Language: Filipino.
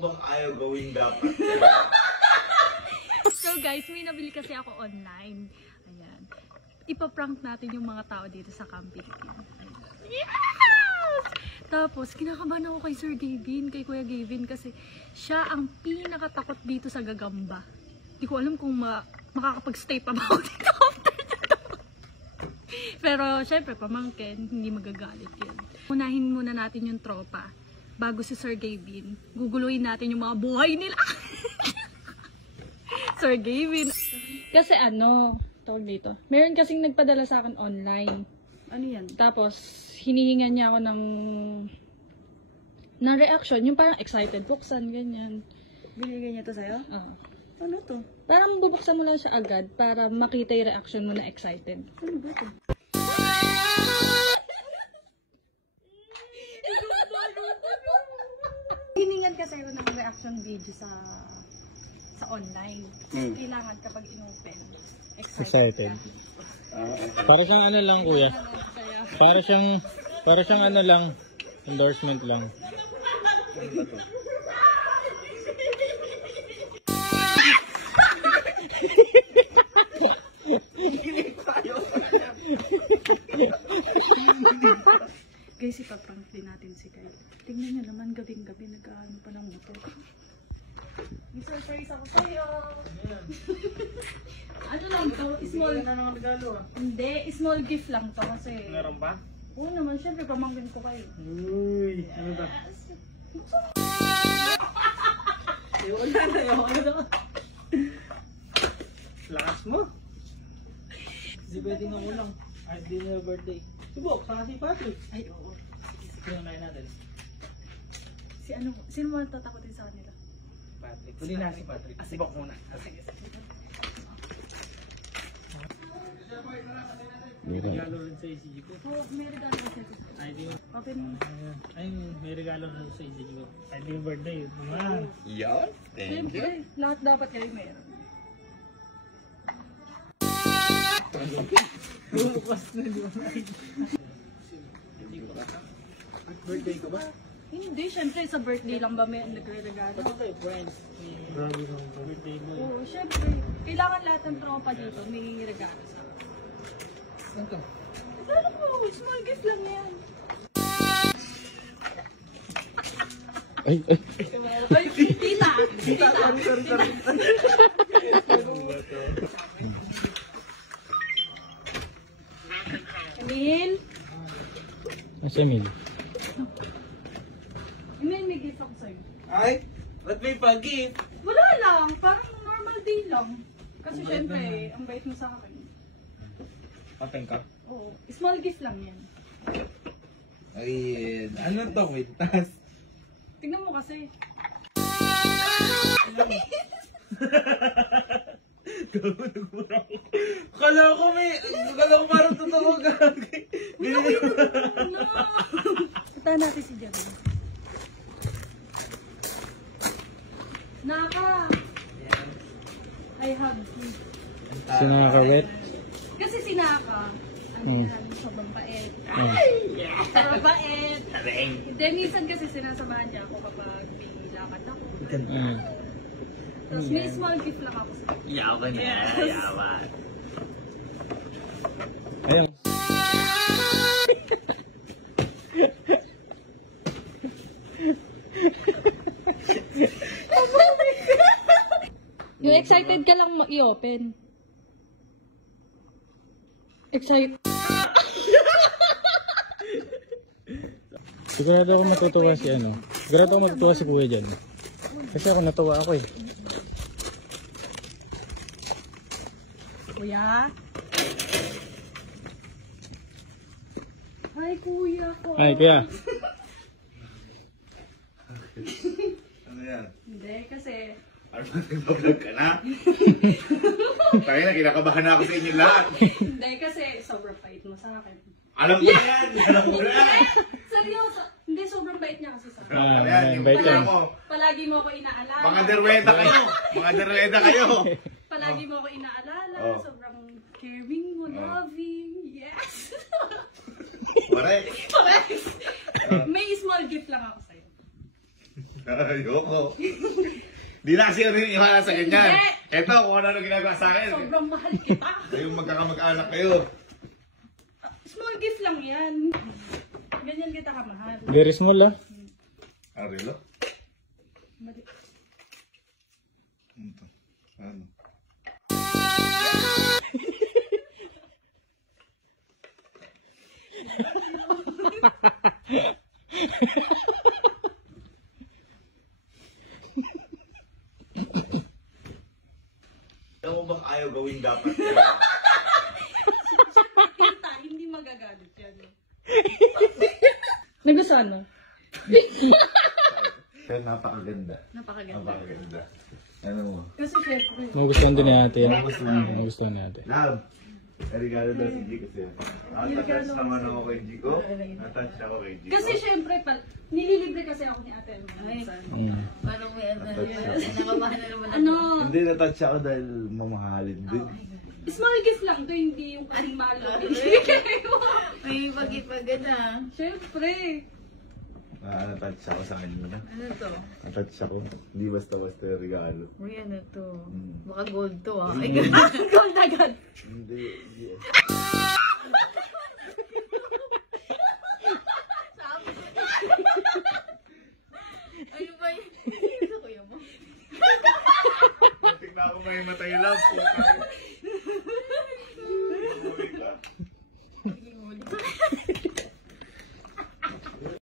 Bang ayaw gawin dapat. So guys, may nabili kasi ako online. Ayan. Ipaprank natin yung mga tao dito sa Camp Philippines. Yes! Tapos, kinakabahan ako kay Sir Gavin, kay Kuya Gavin, kasi siya ang pinakatakot dito sa Gagamba. Hindi ko alam kung makakapag-stay pa ba ako dito after dito. Pero, syempre, pamangkin, hindi magagalit yun. Unahin muna natin yung tropa. Bago si Sir Gavin, guguluhin natin yung mga buhay nila. Sir Gavin. Kasi tawag dito. Meron kasing nagpadala sa akin online. Ano yan? Tapos, hinihingan niya ako ng reaction. Yung parang excited, buksan, ganyan. Binigay niya to sa'yo? Ano to? Parang bubuksan mo lang siya agad para makita yung reaction mo na excited. Ano ba to? Hiningan kasi ako ng reaction video sa online. Kailangan kapag in-open, excited. Para siyang ano lang, kuya. Para siyang ano lang, endorsement lang. Guys, ipaprank din natin si Kyle. Tingnan niyo naman, gabing-gabi nag-aano pa ng motor. May surprise ako sa'yo. Ano lang to? Small. Hindi, small gift lang to kasi. Meron ba? Oo naman, syempre pamangkin ko kayo. Uy, ano ba? Wala na yun. Lakas mo. Kasi pwede na ulang. Ay, di na birthday. Subok, saka si Patrick. Ay, oo. Sino na natin? Sino mo tatakotin sa kanila? Patrick. Huli na si Patrick. Subok muna. Sige. May regalo rin sa ECG ko. Oo, may regalo kasi ito. Open mo. Ay, may regalo rin sa ECG ko. Ay, di yung birthday. Yan. Yan? Thank you. Siyempre, lahat dapat kayo meron. Bukas na di ba? Birthday ko ba? Hindi, syempre sa birthday lang ba may nagre-regalo? Ano kayo, friends? Grabe ng birthday mo. Oo, syempre. Kailangan lahat ng tropa dito may regalo sa akin. Ano to? Regalo ko, small gift lang yan. Ay. Ay, tita! Emil? Asa Emil? Emil, may gift ako sa'yo. Ay, ba't may pag-gift? Wala lang, parang normal day lang. Kasi syempre, ang bait mo sa akin. Pateng ka? Oo, small gift lang yan. Ay, ano to? May tas. Tingnan mo kasi. Kala ko parang totoo gagay. No! Punta natin si Jerry. Naka! I have you. Sinakawet? Kasi si Naka, sobrang bait. Sobrang bait. Then minsan kasi sinasamahan niya ako kapag may lakad ako. Tapos may small gift lang ako sa'yo. Yaman na, yaman. Ayun. Yung excited ka lang i-open. Excited. Sigurado ako matutuwa si Sigurado ako matutuwa si Kuya dyan. Kasi ako natuwa ako eh. Kuya? Hi, Kuya ko. Ay, Kuya. Ano yan? Hindi, kasi... Ano ba, nagbablog ka na? Tayo na, kinakabahan na ako sa inyo lahat. Hindi, kasi sobrang bait mo sa akin. Alam ko yan! Alam ko yan! Seryoso! Hindi, sobrang bait niya kasi sa akin. Alam ko yan, yung bait pala yan. mo. Palagi mo ako inaalala. Mga derweta kayo! Mga derweta kayo! Palagi mo ako inaalala. Oh. Sobrang caring mo, loving. Yes! Correct! Correct! May small gift lang ako sa'yo. Ayoko. Di na kasi rin iwala sa ganyan. Eto, kung ano ginagawa sa akin. Sobrang mahal kita. Kayong magkakamag-anak kayo. Small gift lang yan. Ganyan kita kamahal. Very small ah. Arilo? Ano to? Ano? Alam mo bang ayaw gawin dapat? Kita, hindi magagalit yan. Nagustuhan mo? Pero napakaganda. Napakaganda. Napakaganda. Ano mo? Kasi syempre, Nagustuhan din ni ate yan. Nagustuhan. Nagustuhan ni ate. Love! Regalo daw si G kasi. Natouch naman ako kay G ko. Natouch ako kay G ko. kasi syempre, nililibre kasi ako ni ate. Parang may ano. Natouch ako. Nakamahan na naman. Ano, Hindi, natouch ako dahil mamahalin din. small gift lang to, hindi yung kasing mahal na binibigay mo. May pag-ipagan na. Syempre. Natouch ako sa kanya. Ano to? Natouch ako. Hindi basta-basta yung regalo. Uy, ano to? Mm. Baka gold to ah. Ay, Gold agad. Hindi. Hindi. ano ba yun? Ano kuya mo? Tingnan ako may matay love.